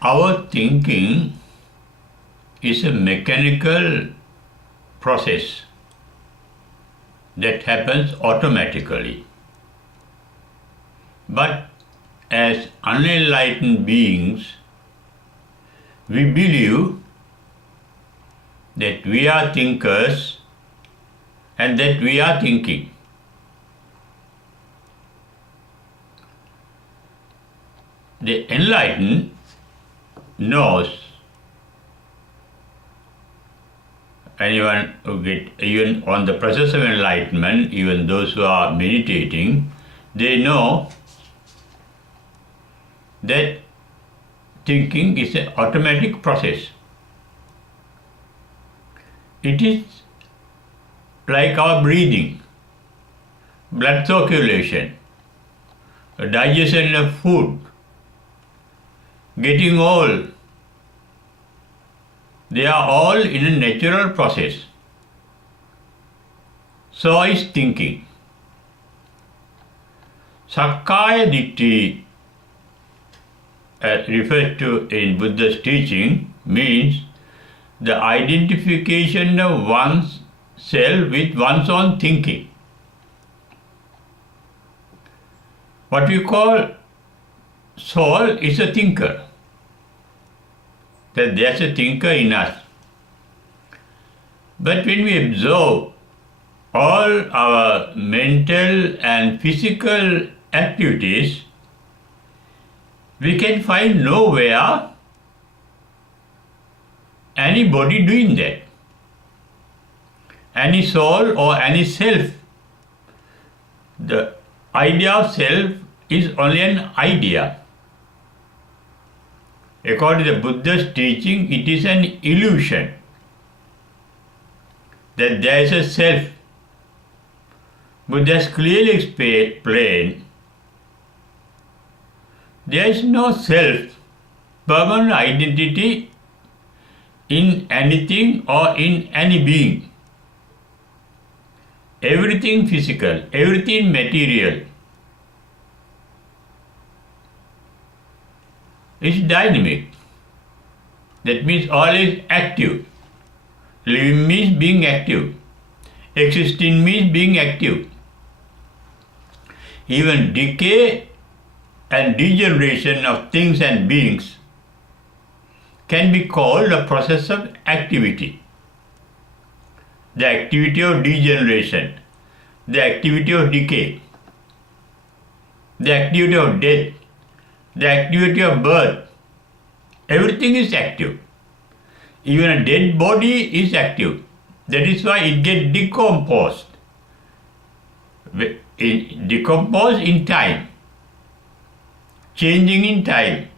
Our thinking is a mechanical process that happens automatically. But as unenlightened beings, we believe that we are thinkers and that we are thinking. The enlightened knows, anyone who get even on the process of enlightenment, even those who are meditating, they know that thinking is an automatic process. It is like our breathing, blood circulation, digestion of food, getting old. They are all in a natural process. So is thinking. Sakkaya Ditthi, referred to in Buddha's teaching, means the identification of one's self with one's own thinking. What we call soul is a thinker. That there's a thinker in us. But when we observe all our mental and physical activities, we can find nowhere anybody doing that. Any soul or any self. The idea of self is only an idea. According to the Buddha's teaching, it is an illusion that there is a self. Buddha has clearly explained there is no self, permanent identity in anything or in any being. Everything physical, everything material is dynamic. That means all is active. Living means being active. Existing means being active. Even decay and degeneration of things and beings can be called a process of activity. The activity of degeneration, the activity of decay, the activity of death, the activity of birth, everything is active. Even a dead body is active. That is why it gets decomposed. Decomposed in time, changing in time.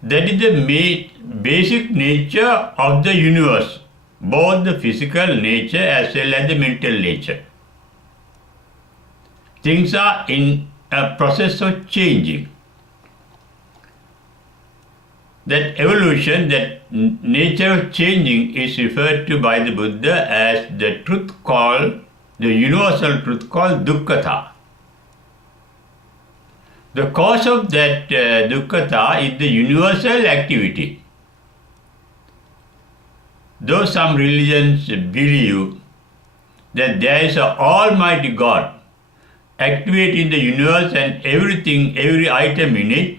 That is the basic nature of the universe, both the physical nature as well as the mental nature. Things are in a process of changing. That evolution, that nature of changing is referred to by the Buddha as the truth called, the universal truth called dukkha. The cause of that dukkha is the universal activity. Though some religions believe that there is an Almighty God activating the universe and everything, every item in it,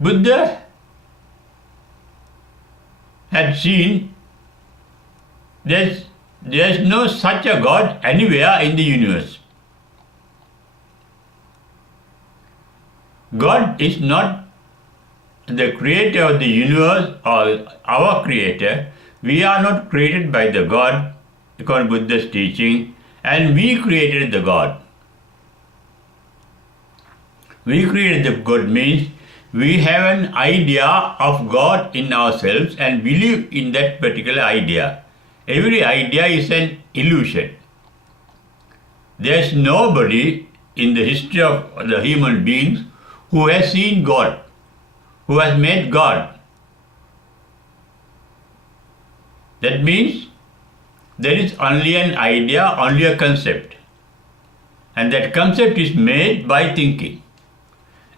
Buddha had seen there is no such a God anywhere in the universe. God is not the creator of the universe or our creator. We are not created by the God, according to Buddha's teaching, and we created the God. We created the God means we have an idea of God in ourselves and believe in that particular idea. Every idea is an illusion. There is nobody in the history of the human beings who has seen God, who has met God. That means there is only an idea, only a concept. And that concept is made by thinking.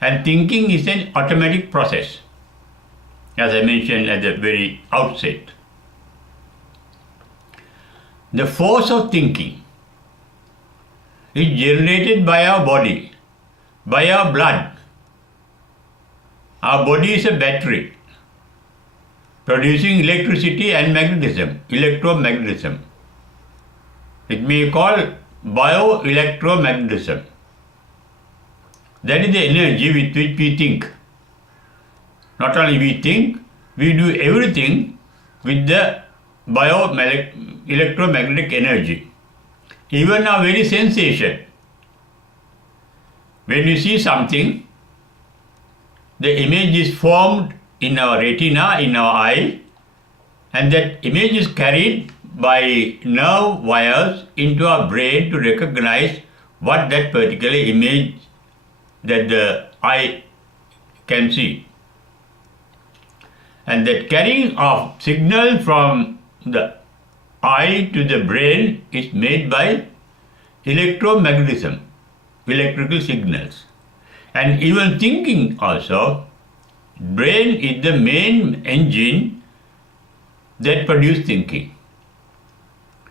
And thinking is an automatic process, as I mentioned at the very outset. The force of thinking is generated by our body, by our blood. Our body is a battery producing electricity and magnetism, electromagnetism. It may be called bioelectromagnetism. That is the energy with which we think. Not only we think, we do everything with the electromagnetic energy. Even our very sensation. When you see something, the image is formed in our retina, in our eye, and that image is carried by nerve wires into our brain to recognize what that particular image that the eye can see. And that carrying of signal from the eye to the brain is made by electromagnetism, electrical signals. And even thinking also, brain is the main engine that produces thinking.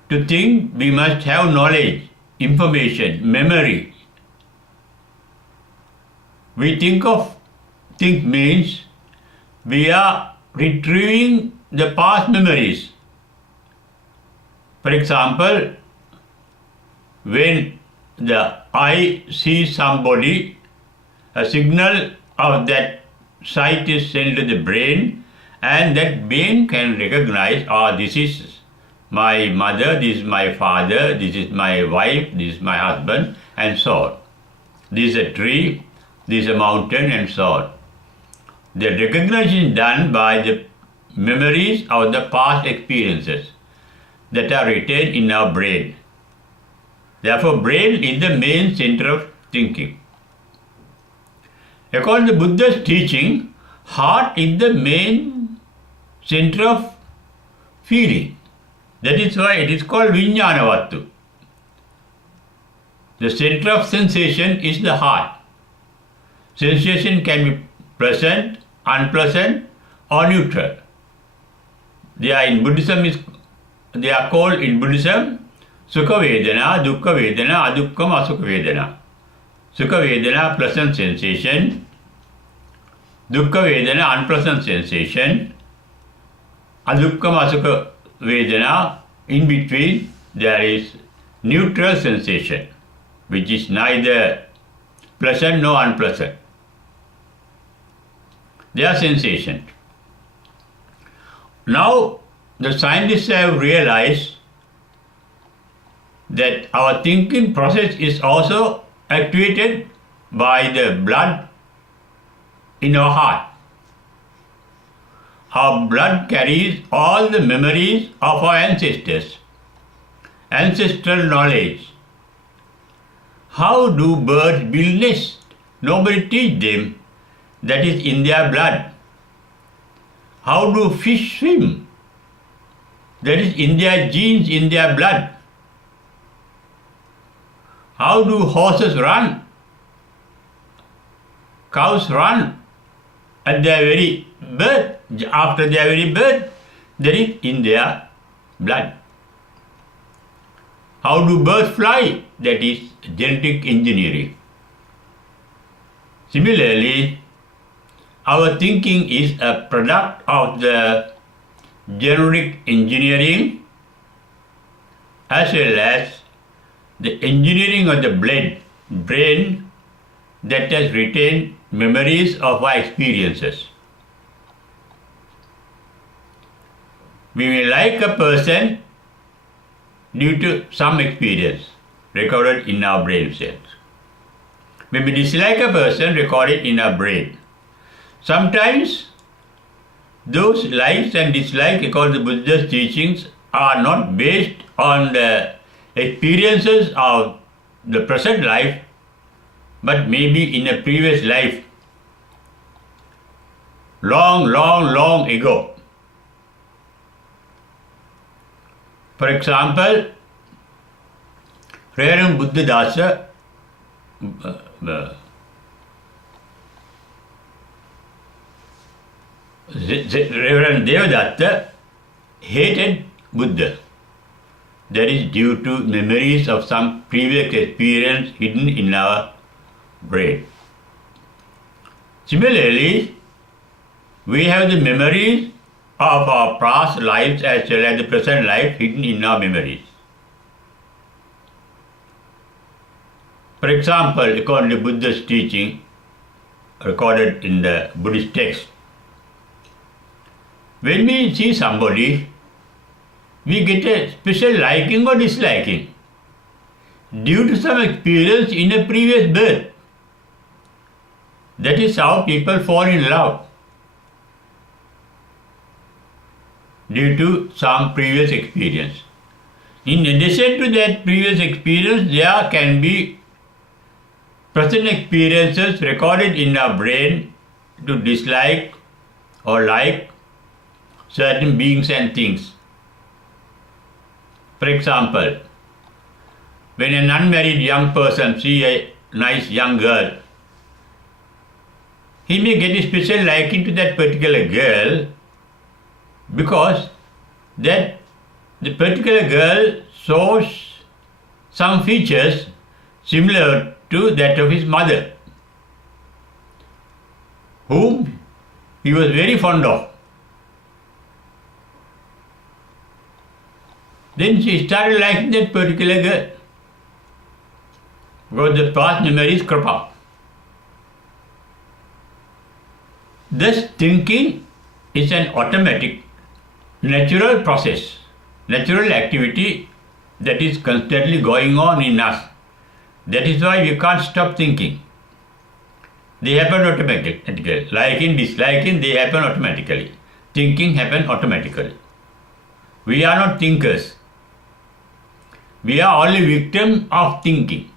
To think, we must have knowledge, information, memory. We think means we are retrieving the past memories. For example, when the eye sees somebody, a signal of that sight is sent to the brain, and that brain can recognize, this is my mother, this is my father, this is my wife, this is my husband, and so on. This is a tree, this is a mountain, and so on. The recognition is done by the memories of the past experiences that are retained in our brain. Therefore, brain is the main center of thinking. According to Buddha's teaching, heart is the main center of feeling. That is why it is called Vijnanavattu. The center of sensation is the heart. Sensation can be pleasant, unpleasant, or neutral. They are called in Buddhism Sukha Vedana, Dukkha Vedana, Adukkam, Asukha Vedana. Sukha Vedana, pleasant sensation. Dukkha Vedana, unpleasant sensation. Adukkam, Asukha Vedana, in between there is neutral sensation, which is neither pleasant nor unpleasant. They are sensations. Now, the scientists have realized that our thinking process is also activated by the blood in our heart. Our blood carries all the memories of our ancestors, ancestral knowledge. How do birds build nests? Nobody teach them. That is in their blood. How do fish swim? That is in their genes, in their blood. How do horses run? Cows run at their very birth, after their very birth, that is in their blood. How do birds fly? That is genetic engineering. Similarly, our thinking is a product of the genetic engineering as well as the engineering of the brain that has retained memories of our experiences. We may like a person due to some experience recorded in our brain cells. We may dislike a person recorded in our brain. Sometimes those likes and dislikes according to Buddha's teachings are not based on the experiences of the present life, but maybe in a previous life, long ago. For example, Reverend Buddhadasa Reverend Devadatta hated Buddha. That is due to memories of some previous experience hidden in our brain. Similarly, we have the memories of our past lives as well as the present life hidden in our memories. For example, according to Buddha's teaching, recorded in the Buddhist text, when we see somebody, we get a special liking or disliking due to some experience in a previous birth. That is how people fall in love, due to some previous experience. In addition to that previous experience, there can be present experiences recorded in our brain to dislike or like certain beings and things. For example, when an unmarried young person sees a nice young girl, he may get a special liking to that particular girl because that the particular girl shows some features similar to that of his mother, whom he was very fond of. Then she started liking that particular girl because the past memories crop up. Thus, thinking is an automatic, natural process, natural activity that is constantly going on in us. That is why we can't stop thinking. They happen automatically. Liking, disliking, they happen automatically. Thinking happens automatically. We are not thinkers. We are only victims of thinking.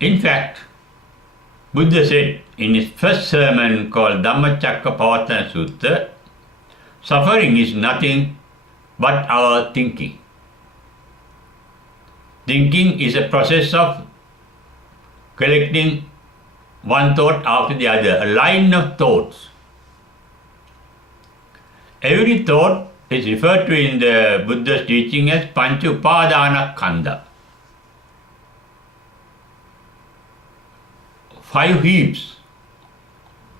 In fact, Buddha said in his first sermon called Dhammacakkappavattana Sutta, suffering is nothing but our thinking. Thinking is a process of collecting one thought after the other, a line of thoughts. Every thought is referred to in the Buddha's teaching as Pancha Upadana Khandha. 5 heaps,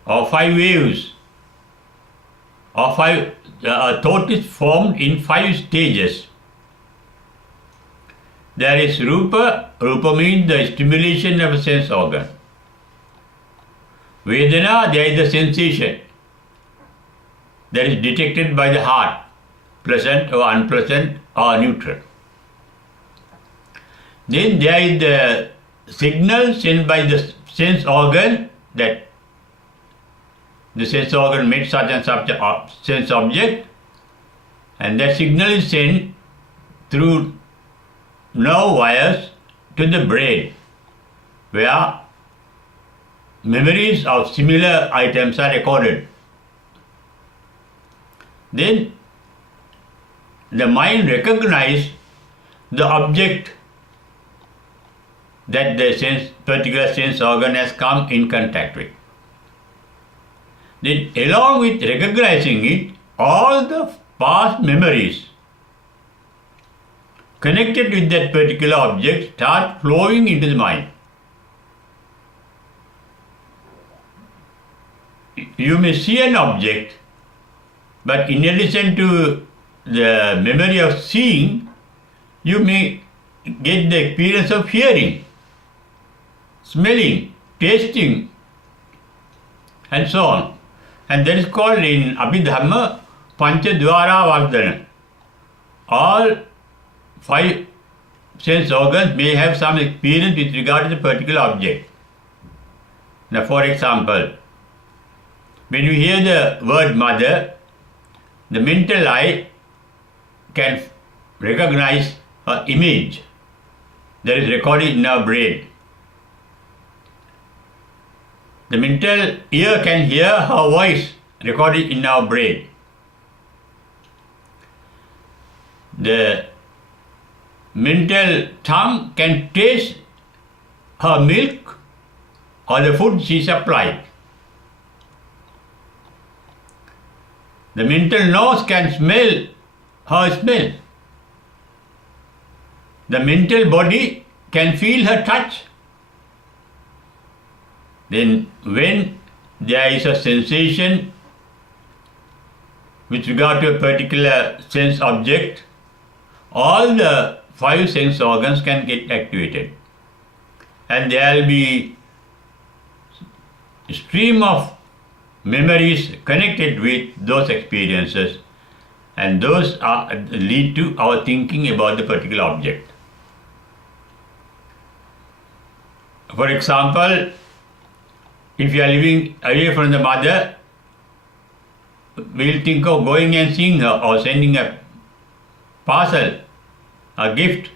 or 5 waves, or 5 thought is formed in 5 stages. There is Rupa. Rupa means the stimulation of a sense organ. Vedana, there is the sensation that is detected by the heart, pleasant or unpleasant or neutral. Then there is the signal sent by the sense organ, that the sense organ met such and such a sense object, and that signal is sent through nerve wires to the brain, where memories of similar items are recorded. Then the mind recognizes the object that the particular sense organ has come in contact with. Then, along with recognizing it, all the past memories connected with that particular object start flowing into the mind. You may see an object, but in addition to the memory of seeing, you may get the experience of hearing, smelling, tasting, and so on. And that is called in Abhidhamma Panchadvara Vardhana. All 5 sense organs may have some experience with regard to the particular object. Now, for example, when you hear the word mother, the mental eye can recognize an image that is recorded in our brain. The mental ear can hear her voice recorded in our brain. The mental tongue can taste her milk or the food she supplied. The mental nose can smell her smell. The mental body can feel her touch. Then when there is a sensation with regard to a particular sense object, all the 5 sense organs can get activated. And there will be a stream of memories connected with those experiences, and those lead to our thinking about the particular object. For example, if you are living away from the mother, we will think of going and seeing her, or sending a parcel, a gift,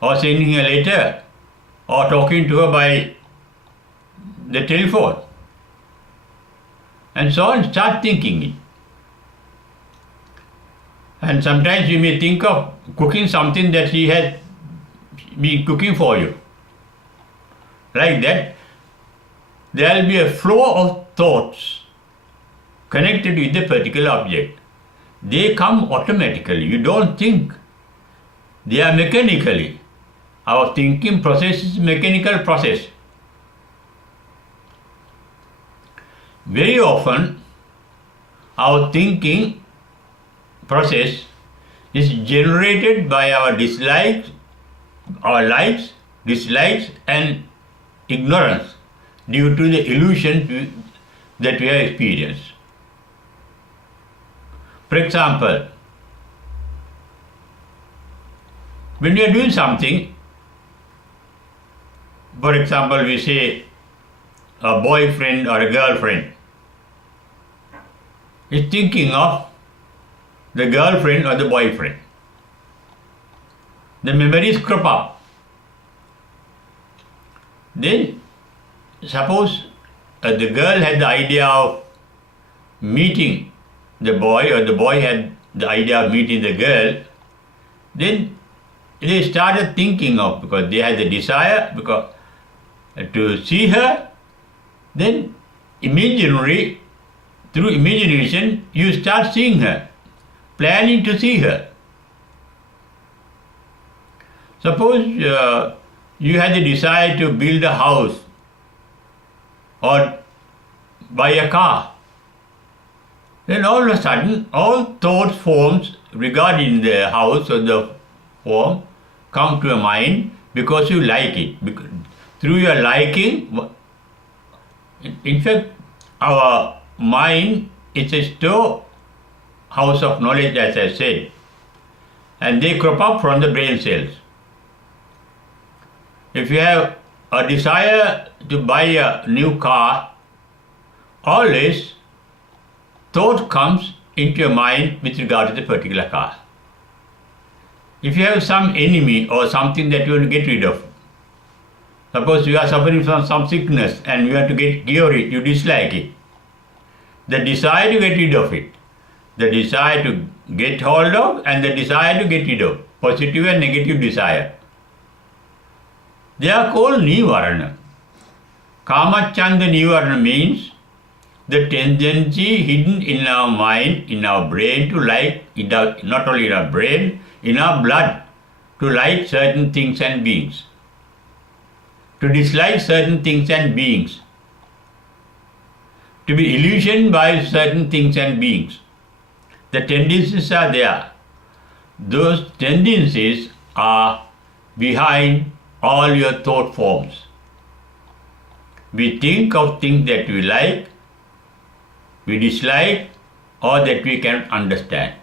or sending a letter, or talking to her by the telephone. And so on, start thinking it. And sometimes you may think of cooking something that she has been cooking for you. Like that, there will be a flow of thoughts connected with the particular object. They come automatically. You don't think. They are mechanically. Our thinking process is a mechanical process. Very often, our thinking process is generated by our dislikes, our likes, dislikes, and ignorance due to the illusions that we have experienced. For example, when we are doing something, for example, we say a boyfriend or a girlfriend is thinking of the girlfriend or the boyfriend. The memories crop up. Then, suppose the girl had the idea of meeting the boy, or the boy had the idea of meeting the girl, then they started thinking of, because they had the desire to see her, then imaginary, through imagination, you start seeing her, planning to see her. Suppose you had the desire to build a house or buy a car. Then all of a sudden, all thoughts, forms regarding the house or the form come to your mind because you like it. Through your liking, in fact, our mind is a storehouse of knowledge, as I said, and they crop up from the brain cells. If you have a desire to buy a new car, always thought comes into your mind with regard to the particular car. If you have some enemy or something that you want to get rid of, suppose you are suffering from some sickness and you want to cure it, you dislike it. The desire to get rid of it, the desire to get hold of, and the desire to get rid of, positive and negative desire. They are called nivarana. Kamachanda nivarana means the tendency hidden in our mind, in our brain to like, not only in our brain, in our blood, to like certain things and beings, to dislike certain things and beings, to be illusioned by certain things and beings. The tendencies are there. Those tendencies are behind all your thought forms. We think of things that we like, we dislike, or that we can understand.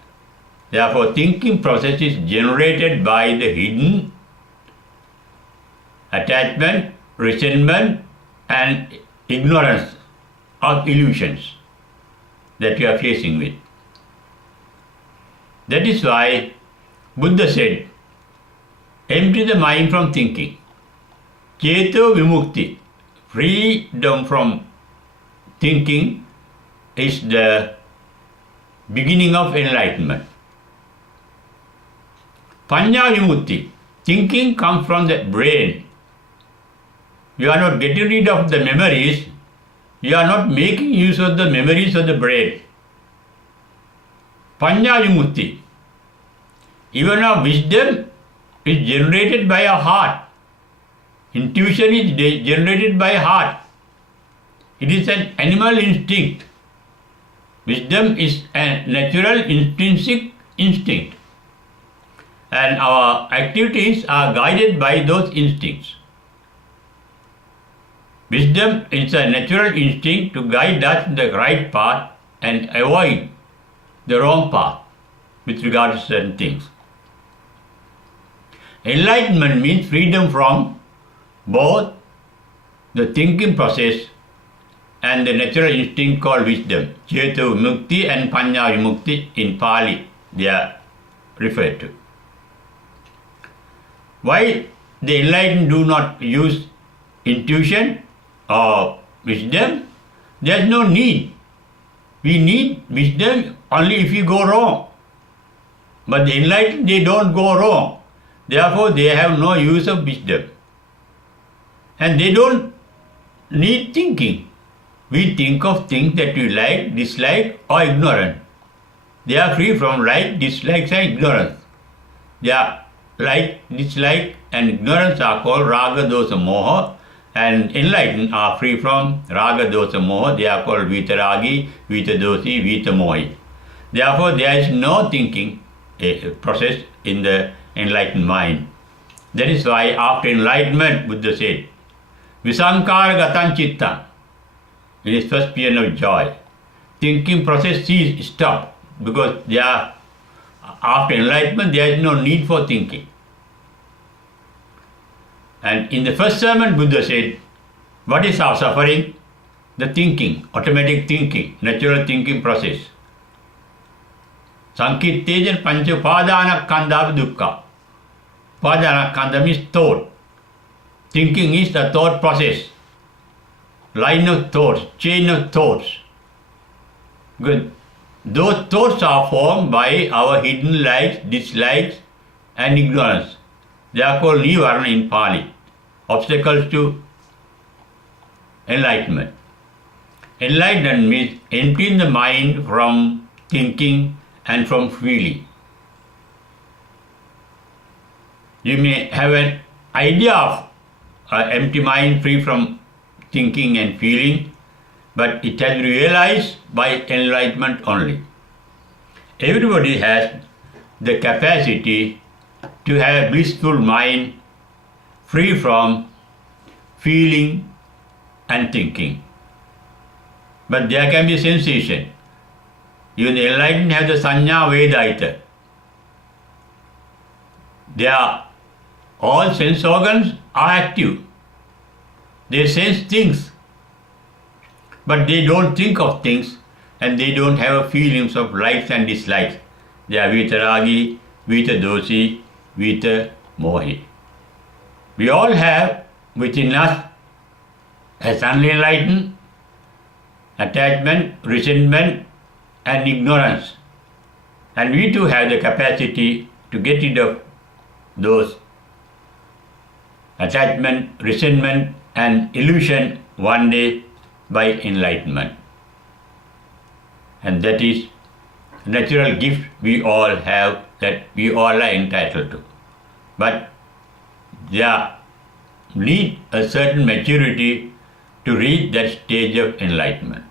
Therefore, thinking process is generated by the hidden attachment, resentment, and ignorance of illusions that you are facing with. That is why Buddha said, empty the mind from thinking. Cheto vimukti, freedom from thinking, is the beginning of enlightenment. Panya vimukti, thinking comes from the brain. You are not getting rid of the memories, you are not making use of the memories of the brain. Panya Vimukti. Even our wisdom is generated by our heart. Intuition is generated by heart. It is an animal instinct. Wisdom is a natural intrinsic instinct. And our activities are guided by those instincts. Wisdom is a natural instinct to guide us in the right path and avoid the wrong path with regard to certain things. Enlightenment means freedom from both the thinking process and the natural instinct called wisdom. Chetu Vimukti and Panya Vimukti in Pali they are referred to. Why the enlightened do not use intuition or wisdom? There is no need. We need wisdom only if we go wrong. But the enlightened, they don't go wrong. Therefore, they have no use of wisdom. And they don't need thinking. We think of things that we like, dislike, or ignorant. They are free from like, dislikes, and ignorance. They are like, dislike, and ignorance are called raga, dosa, moha, and enlightened are free from raga, dosa, moha. They are called vitaragi, vitadosi, vitamohi. Therefore, there is no thinking process in the enlightened mind. That is why after enlightenment, Buddha said, Visankara gatan chitta, in his first paean of joy, thinking process stopped because after enlightenment there is no need for thinking. And in the first sermon, Buddha said, what is our suffering? The thinking, automatic thinking, natural thinking process. Sankittejan pancha upadana khandava dukkha. Upadana khandha means thought. Thinking is the thought process. Line of thoughts, chain of thoughts. Good. Those thoughts are formed by our hidden likes, dislikes, and ignorance. They are called nivarana in Pali, obstacles to enlightenment. Enlightenment means emptying the mind from thinking and from feeling. You may have an idea of an empty mind free from thinking and feeling, but it has been realized by enlightenment only. Everybody has the capacity to have a blissful mind free from feeling and thinking. But there can be sensation. Even the enlightened have the sanya vedaita. All sense organs are active. They sense things, but they don't think of things and they don't have feelings of likes and dislikes. They are vitaragi, vitadosi, vitamohi. We all have within us as unenlightened attachment, resentment, and ignorance. And we too have the capacity to get rid of those attachment, resentment, and illusion one day by enlightenment. And that is a natural gift we all have, that we all are entitled to. But there need a certain maturity to reach that stage of enlightenment.